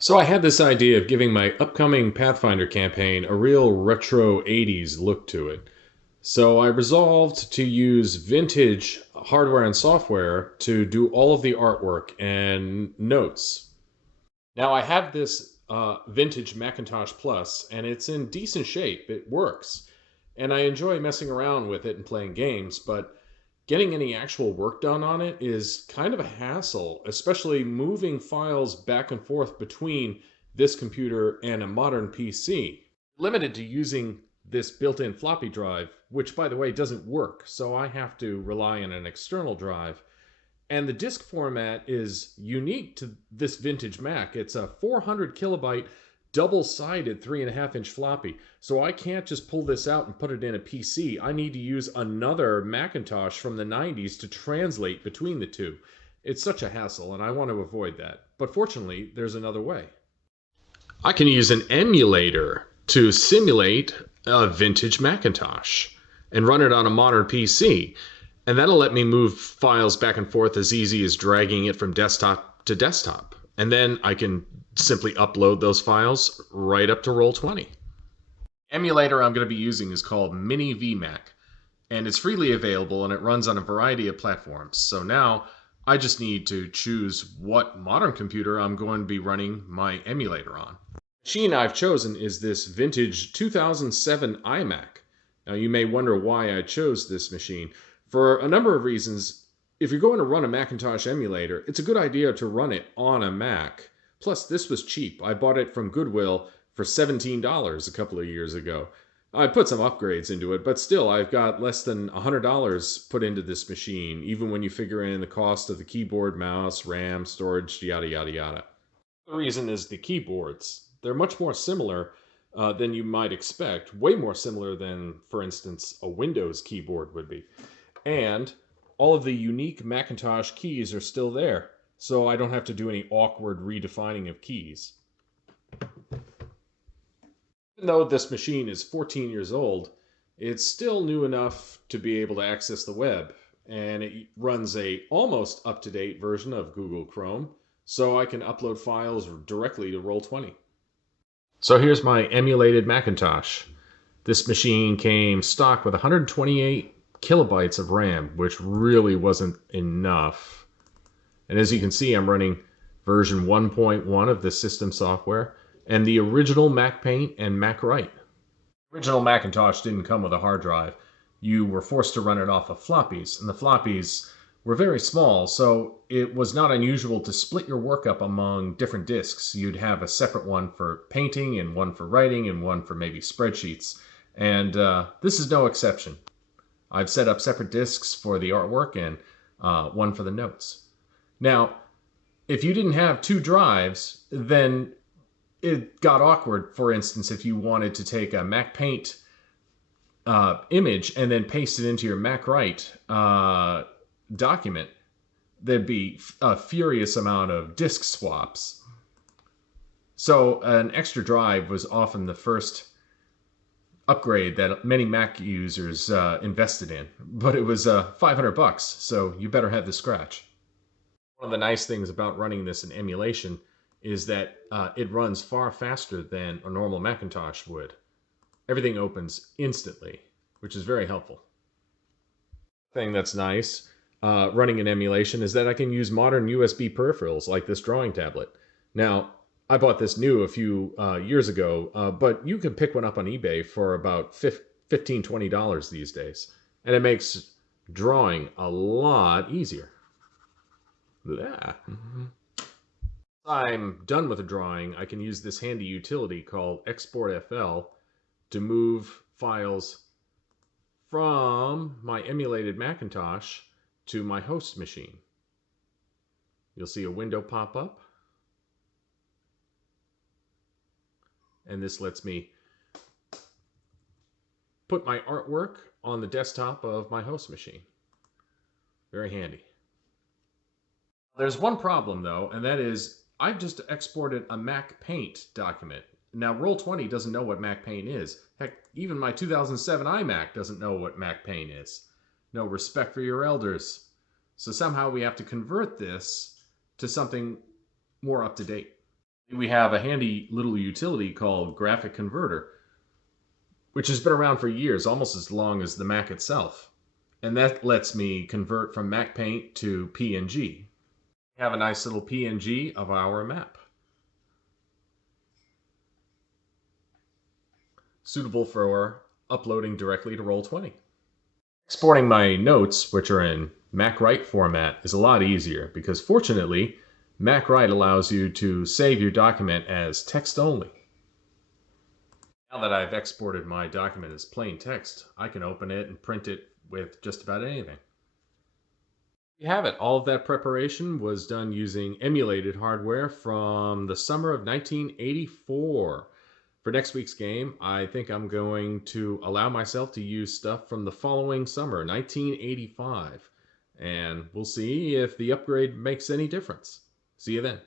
So I had this idea of giving my upcoming Pathfinder campaign a real retro 80s look to it. So I resolved to use vintage hardware and software to do all of the artwork and notes. Now I have this vintage Macintosh Plus, and it's in decent shape. It works, and I enjoy messing around with it and playing games. But getting any actual work done on it is kind of a hassle, especially moving files back and forth between this computer and a modern PC. Limited to using this built-in floppy drive, which by the way doesn't work, so I have to rely on an external drive. And the disk format is unique to this vintage Mac. It's a 400 kilobyte double-sided 3.5-inch floppy. So I can't just pull this out and put it in a PC. I need to use another Macintosh from the 90s to translate between the two. It's such a hassle, and I want to avoid that. But fortunately, there's another way. I can use an emulator to simulate a vintage Macintosh and run it on a modern PC. And that'll let me move files back and forth as easy as dragging it from desktop to desktop. And then I can simply upload those files right up to Roll20. Emulator I'm going to be using is called Mini VMac, and it's freely available and it runs on a variety of platforms. So now I just need to choose what modern computer I'm going to be running my emulator on. The machine I've chosen is this vintage 2007 iMac. Now you may wonder why I chose this machine. For a number of reasons, if you're going to run a Macintosh emulator, it's a good idea to run it on a Mac. Plus, this was cheap. I bought it from Goodwill for $17 a couple of years ago. I put some upgrades into it, but still, I've got less than $100 put into this machine, even when you figure in the cost of the keyboard, mouse, RAM, storage, yada, yada, yada. The reason is the keyboards. They're much more similar than you might expect, way more similar than, for instance, a Windows keyboard would be. And all of the unique Macintosh keys are still there, so I don't have to do any awkward redefining of keys. Even though this machine is 14 years old, it's still new enough to be able to access the web, and it runs a almost up-to-date version of Google Chrome, so I can upload files directly to Roll20. So here's my emulated Macintosh. This machine came stock with 128 kilobytes of RAM, which really wasn't enough. And as you can see, I'm running version 1.1 of the system software and the original MacPaint and MacWrite. The original Macintosh didn't come with a hard drive. You were forced to run it off of floppies, and the floppies were very small, so it was not unusual to split your work up among different disks. You'd have a separate one for painting, and one for writing, and one for maybe spreadsheets. And this is no exception. I've set up separate disks for the artwork and one for the notes. Now, if you didn't have two drives, then it got awkward. For instance, if you wanted to take a MacPaint image and then paste it into your MacWrite document, there'd be a furious amount of disk swaps. So an extra drive was often the first upgrade that many Mac users invested in, but it was $500, so you better have the scratch. One of the nice things about running this in emulation is that it runs far faster than a normal Macintosh would. Everything opens instantly, which is very helpful. Thing that's nice running in emulation is that I can use modern USB peripherals like this drawing tablet. Now, I bought this new a few years ago, but you can pick one up on eBay for about $15, $20 these days. And it makes drawing a lot easier. Blah. I'm done with the drawing, I can use this handy utility called ExportFL to move files from my emulated Macintosh to my host machine. You'll see a window pop up, and this lets me put my artwork on the desktop of my host machine. Very handy. There's one problem though, and that is I've just exported a MacPaint document. Now Roll20 doesn't know what MacPaint is. Heck, even my 2007 iMac doesn't know what MacPaint is. No respect for your elders. So somehow we have to convert this to something more up to date. We have a handy little utility called Graphic Converter, which has been around for years, almost as long as the Mac itself. And that lets me convert from Mac Paint to PNG. We have a nice little PNG of our map, suitable for uploading directly to Roll20. Exporting my notes, which are in MacWrite format, is a lot easier because fortunately, MacWrite allows you to save your document as text only. Now that I've exported my document as plain text, I can open it and print it with just about anything. You have it. All of that preparation was done using emulated hardware from the summer of 1984. For next week's game, I think I'm going to allow myself to use stuff from the following summer, 1985. And we'll see if the upgrade makes any difference. See you then.